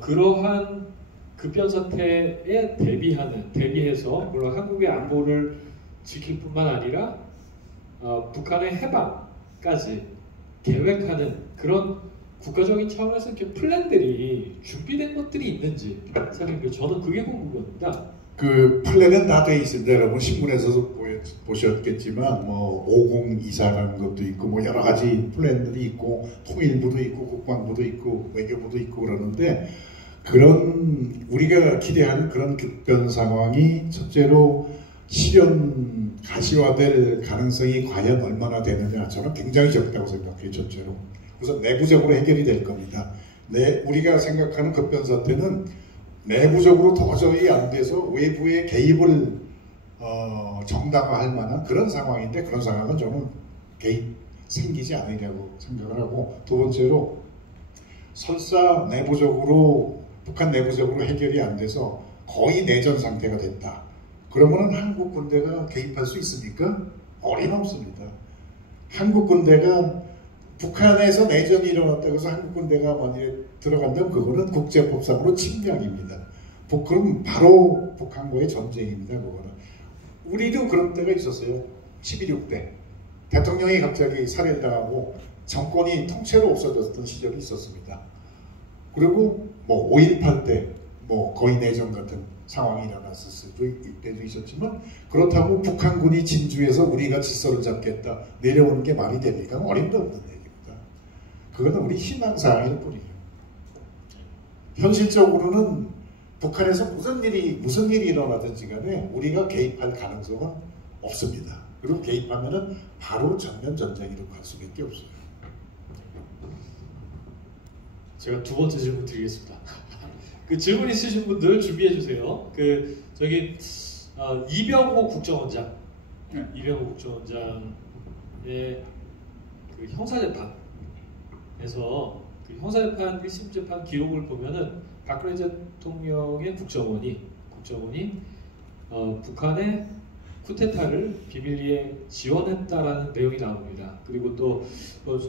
그러한 급변 사태에 대비해서 물론 한국의 안보를 지킬 뿐만 아니라 북한의 해방까지 계획하는 그런 국가적인 차원에서 이렇게 플랜들이 준비된 것들이 있는지 사실 저는 그게 궁금합니다. 그 플랜은 다 돼 있습니다. 여러분 신문에서도 보셨겠지만 뭐 5024라는 것도 있고 뭐 여러 가지 플랜들이 있고 통일부도 있고 국방부도 있고 외교부도 있고 그러는데 그런 우리가 기대하는 그런 급변 상황이 첫째로 실현 가시화될 가능성이 과연 얼마나 되느냐 저는 굉장히 적다고 생각해요. 첫째로 우선 내부적으로 해결이 될 겁니다. 우리가 생각하는 급변 사태는 내부적으로 도저히 안 돼서 외부의 개입을 정당화할 만한 그런 상황인데 그런 상황은 저는 개입 생기지 않으려고 생각을 하고 두 번째로 설사 북한 내부적으로 해결이 안 돼서 거의 내전 상태가 됐다. 그러면은 한국 군대가 개입할 수 있습니까? 어림없습니다. 한국 군대가 북한에서 내전이 일어났다고 해서 한국 군대가 만약에 들어간다면 그거는 국제법상으로 침략입니다. 그럼 바로 북한과의 전쟁입니다. 그거는. 우리도 그런 때가 있었어요. 11.6 때. 대통령이 갑자기 살해당하고 정권이 통째로 없어졌던 시절이 있었습니다. 그리고 뭐 5.18 때 뭐 거의 내전 같은 상황이 일어났을 때도 있었지만 그렇다고 북한군이 진주에서 우리가 질서를 잡겠다 내려오는 게 말이 됩니까? 어림도 없는 얘기입니다. 그거는 우리 희망사항일 뿐이에요. 현실적으로는 북한에서 무슨 일이 일어나든지 간에 우리가 개입할 가능성은 없습니다. 그리고 개입하면은 바로 전면 전쟁으로 갈 수밖에 없어요. 제가 두 번째 질문 드리겠습니다. 그 질문 있으신 분들 준비해 주세요. 이병호 국정원장, 이병호 국정원장의 그 형사재판에서 그 형사재판 1심 재판 기록을 보면은 박근혜 대통령의 국정원이 북한의 쿠데타를 비밀리에 지원했다라는 내용이 나옵니다. 그리고 또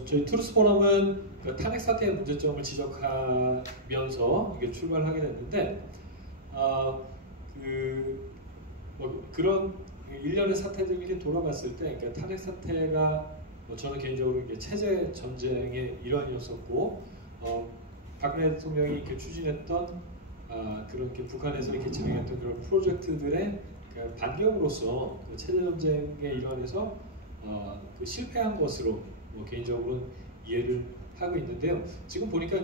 저희 트루스포럼은 그 탄핵 사태의 문제점을 지적하면서 이게 출발을 하게 됐는데 그런 일련의 사태들이 이렇게 돌아봤을 때 그러니까 탄핵 사태가 저는 개인적으로 이게 체제 전쟁의 일환이었었고 박근혜 대통령이 이렇게 추진했던 그런 북한에서 이렇게 진행했던 그런 프로젝트들의 반격으로서 체제 전쟁의 일환에서 실패한 것으로 개인적으로는 이해를 하고 있는데요. 지금 보니까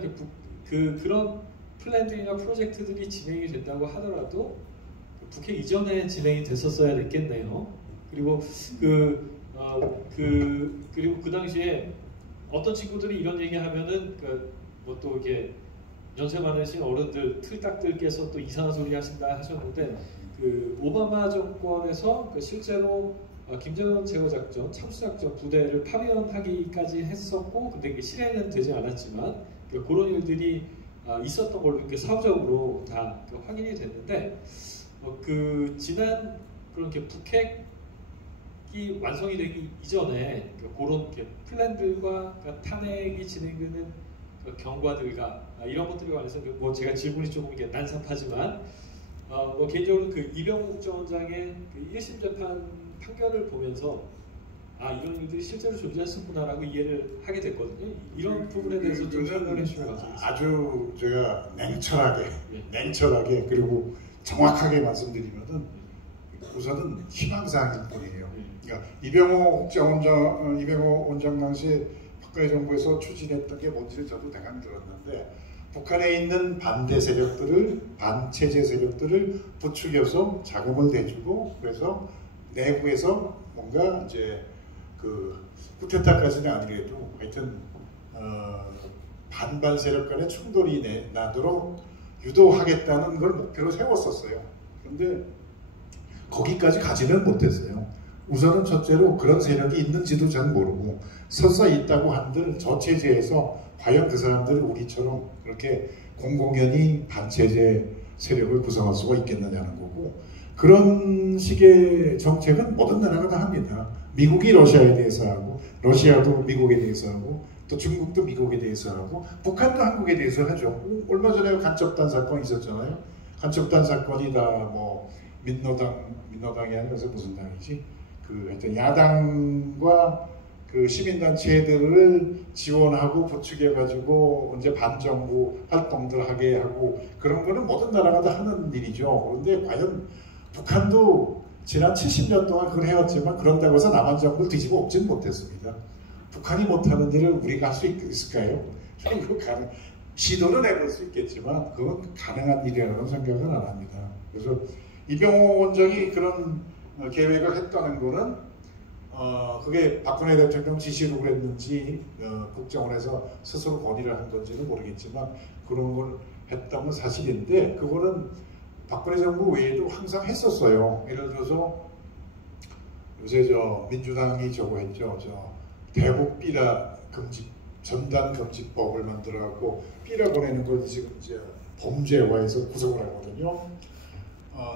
그런 플랜들이나 프로젝트들이 진행이 된다고 하더라도 북핵 이전에 진행이 됐었어야 됐겠네요. 그리고 그리고 그 당시에 어떤 친구들이 이런 얘기하면은 뭐 또 이렇게 연세 많으신 어른들 틀딱들께서 또 이상한 소리 하신다 하셨는데 그 오바마 정권에서 실제로 김정은 제거 작전, 참수작전 부대를 파견하기까지 했었고, 근데 이게 실행은 되지 않았지만 그런 일들이 있었던 걸로 이렇게 사후적으로 다 확인이 됐는데, 지난 그런 북핵이 완성이 되기 이전에 그런 플랜들과 탄핵이 진행되는 경과들과 이런 것들에 관해서 뭐 제가 질문이 조금 이게 난삽하지만. 개인적으로 그 이병호 국정원장의 그 1심 재판 판결을 보면서 이런 일들이 실제로 존재했었구나라고 이해를 하게 됐거든요. 이런 부분에 대해서 좀 설명해 주시면 감사하겠습니다. 아주 제가 냉철하게 그리고 정확하게 말씀드리면은 우선은 희망사항일 뿐이에요. 그러니까 이병호 원장 당시에 박근혜 정부에서 추진했던 게 뭔지를 저도 대강 들었는데. 북한에 있는 반대 세력들을, 반체제 세력들을 부추겨서 자금을 대주고, 그래서 내부에서 뭔가 이제 쿠데타까지는 아니래도 하여튼 반반 세력 간의 충돌이 나도록 유도하겠다는 걸 목표로 세웠었어요. 그런데 거기까지 가지는 못했어요. 우선은 첫째로 그런 세력이 있는지도 잘 모르고 설사 있다고 한들 저 체제에서 과연 그 사람들을 우리처럼 그렇게 공공연히 반체제 세력을 구성할 수가 있겠느냐는 거고, 그런 식의 정책은 모든 나라가 다 합니다. 미국이 러시아에 대해서 하고, 러시아도 미국에 대해서 하고, 또 중국도 미국에 대해서 하고 북한도 한국에 대해서 하죠. 얼마 전에 간첩단 사건이 있었잖아요. 간첩단 사건이 다 뭐 민노당이 아니라 무슨 당이지? 그 하여튼 야당과 그 시민단체들을 지원하고 부추겨가지고 이제 반정부 활동들 하게 하고 그런 거는 모든 나라가 다 하는 일이죠. 그런데 과연 북한도 지난 70년 동안 그걸 해왔지만 그런다고 해서 남한 정부를 뒤집어 엎지는 못했습니다. 북한이 못하는 일을 우리가 할 수 있을까요? 저는 그거 시도는 해볼 수 있겠지만 그건 가능한 일이라는 생각은 안 합니다. 그래서 이병호 원장이 그런 계획을 했다는 거는 그게 박근혜 대통령 지시로 그랬는지 국정원에서 스스로 건의를 한 건지는 모르겠지만 그런 걸 했다면 사실인데 그거는 박근혜 정부 외에도 항상 했었어요. 예를 들어서 요새 저 민주당이 저거 했죠. 저 대북 삐라 금지 전단 금지법을 만들어갖고 삐라 보내는 걸 지금 이제 범죄화해서 구속을 하거든요.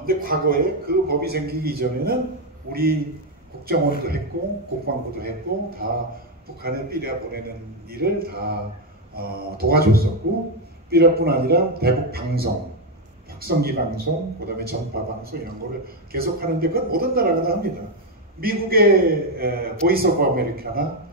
근데 과거에 그 법이 생기기 이전에는 우리 국정원도 했고 국방부도 했고 다 북한에 삐라 보내는 일을 다 도와줬었고 삐라뿐 아니라 대북 방송, 확성기 방송, 그 다음에 전파 방송 이런 거를 계속 하는데 그건 모든 나라가 다 합니다. 미국의 보이스 오브 아메리카나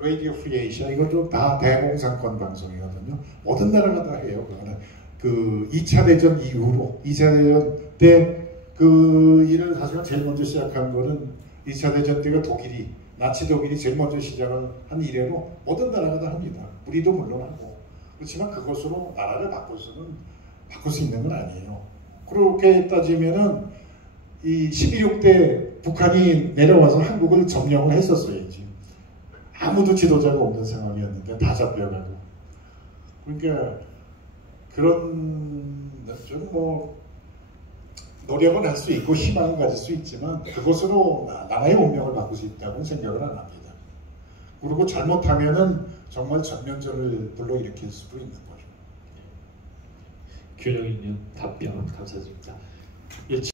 라디오 프리 에이시아 이것도 다 대공산권 방송이거든요. 모든 나라가 다 해요. 그거는 그 2차 대전 이후로 2차 대전 때 그 일을 사실은 제일 먼저 시작한 거는 2차 대전 때가 나치 독일이 제일 먼저 시작을 한 이래로 모든 나라가 다 합니다. 우리도 물론 하고. 그렇지만 그것으로 나라를 바꿀 수 있는 건 아니에요. 그렇게 따지면은 이 11.6 때 북한이 내려와서 한국을 점령을 했었어야지. 아무도 지도자가 없는 상황이었는데 다 잡혀가고. 그러니까 그런 좀 뭐 노력은 할 수 있고 희망을 가질 수 있지만 그것으로 나라의 운명을 바꿀 수 있다고는 생각을 안 합니다. 그리고 잘못하면은 정말 전면전을 불러일으킬 수도 있는 거죠. 균형 있는 답변 감사드립니다. 예,